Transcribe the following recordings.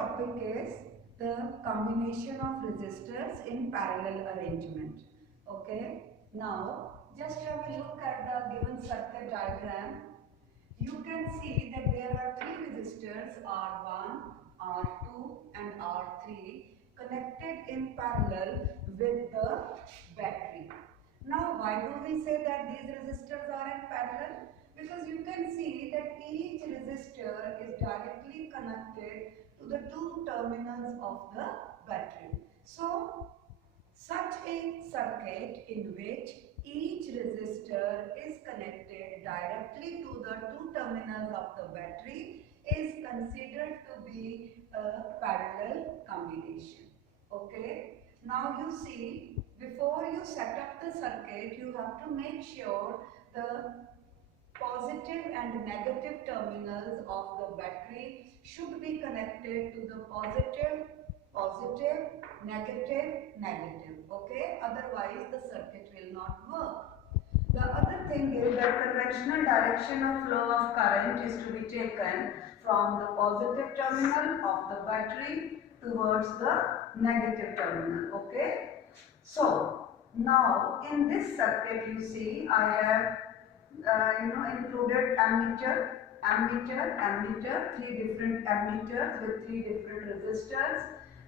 topic is the combination of resistors in parallel arrangement. Okay. Now, just have a look at the given circuit diagram. You can see that there are three resistors R1, R2 and R3 connected in parallel with the battery. Now, why do we say that these resistors are in parallel? Because you can see that each resistor is directly connected to the two terminals of the battery. So, such a circuit in which each resistor is connected directly to the two terminals of the battery is considered to be a parallel combination. Okay. Now you see, before you set up the circuit, you have to make sure the positive and negative terminals of the battery should be connected to the positive, negative. Okay, otherwise the circuit will not work. The other thing is that conventional direction of flow of current is to be taken from the positive terminal of the battery towards the negative terminal. Okay, so now in this circuit you see I have included ammeter, three different ammeters with three different resistors,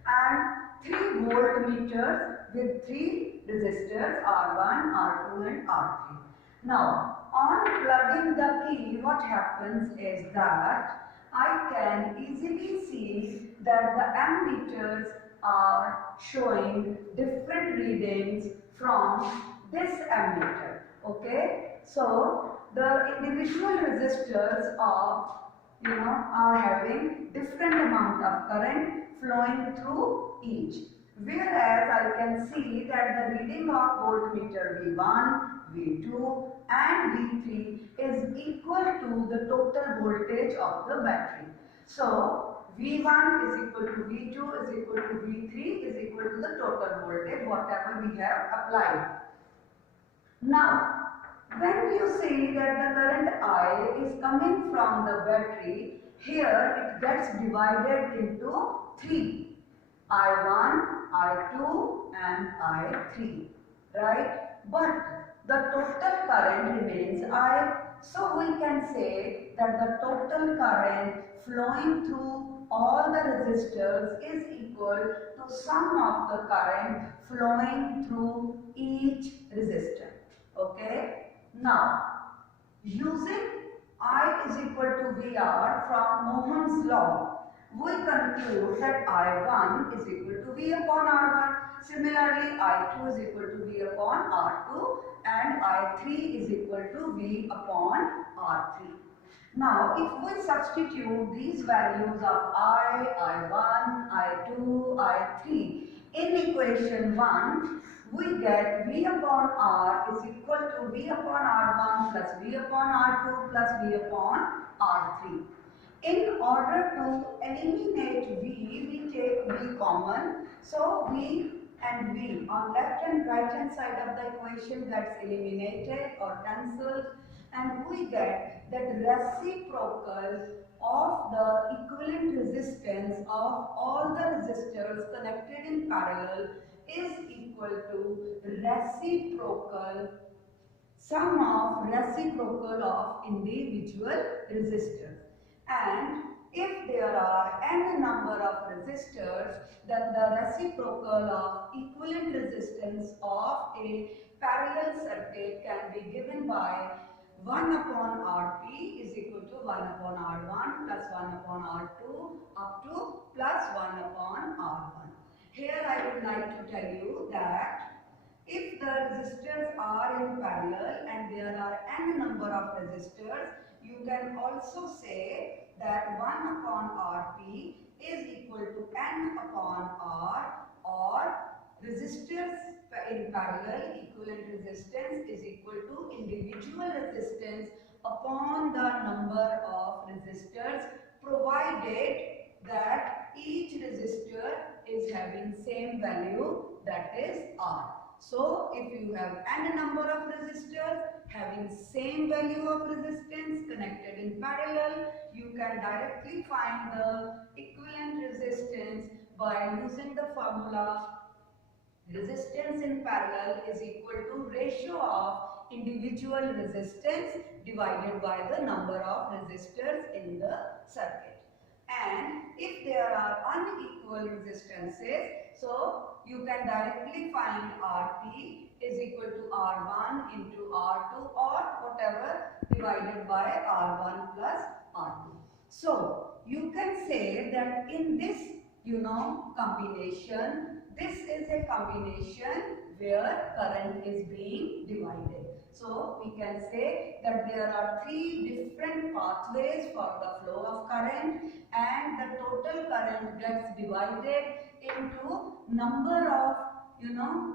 and 3 voltmeters with three resistors R1, R2 and R3. Now, on plugging the key, what happens is that I can easily see that the ammeters are showing different readings from this ammeter. Okay, so the individual resistors are having different amount of current flowing through each, whereas I can see that the reading of voltmeter V1, V2 and V3 is equal to the total voltage of the battery. So V1 is equal to V2 is equal to V3 is equal to the total voltage whatever we have applied. Now, when you see that the current I is coming from the battery, here it gets divided into 3. I1, I2 and I3, right? But the total current remains I. So we can say that the total current flowing through all the resistors is equal to sum of the current flowing through each resistor. Okay. Now, using I is equal to VR from Ohm's law, we conclude that I1 is equal to V upon R1. Similarly, I2 is equal to V upon R2 and I3 is equal to V upon R3. Now, if we substitute these values of I1, I2, I3 in equation 1, we get V upon R is equal to V upon R1 plus V upon R2 plus V upon R3. In order to eliminate V, we take V common. So V and V on left and right hand side of the equation gets eliminated or cancelled, and we get that reciprocal of the equivalent resistance of all the resistors connected in parallel is equal to sum of reciprocal of individual resistors. And if there are n number of resistors, then the reciprocal of equivalent resistance of a parallel circuit can be given by 1 upon Rp is equal to 1 upon R1 plus 1 upon R2 up to plus 1 upon R1. Here I would like to tell you that if the resistors are in parallel and there are n number of resistors, you can also say that 1 upon Rp is equal to n upon R, or resistors in parallel equivalent resistance is equal to individual resistance upon the number of resistors, provided that each resistor is having same value, that is R. So if you have n number of resistors having same value of resistance connected in parallel, you can directly find the equivalent resistance by using the formula resistance in parallel is equal to ratio of individual resistance divided by the number of resistors in the circuit. And if there are unequal resistances, so you can directly find Rp is equal to R1 into R2 or whatever divided by R1 plus R2. So you can say that in this combination, this is a combination where current is being divided. So we can say that there are three different pathways for the flow of current, and the total current gets divided into number of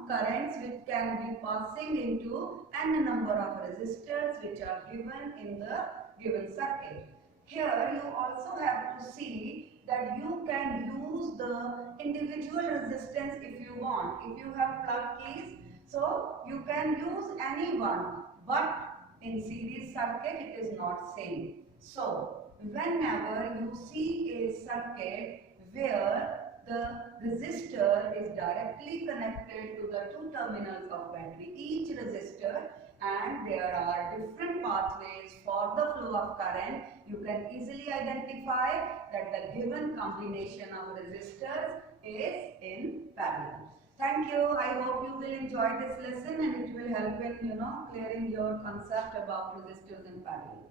currents which can be passing into n number of resistors which are given in the given circuit. Here you also have to see that you can use the individual resistance if you want. If you have plug keys, so you can use any one, but in series circuit it is not same. So whenever you see a circuit where the resistor is directly connected to the two terminals of battery, each resistor, and there are different pathways for the flow of current, you can easily identify that the given combination of resistors is in parallel. Thank you. I hope you will enjoy this lesson and it will help in clearing your concept about resistors in parallel.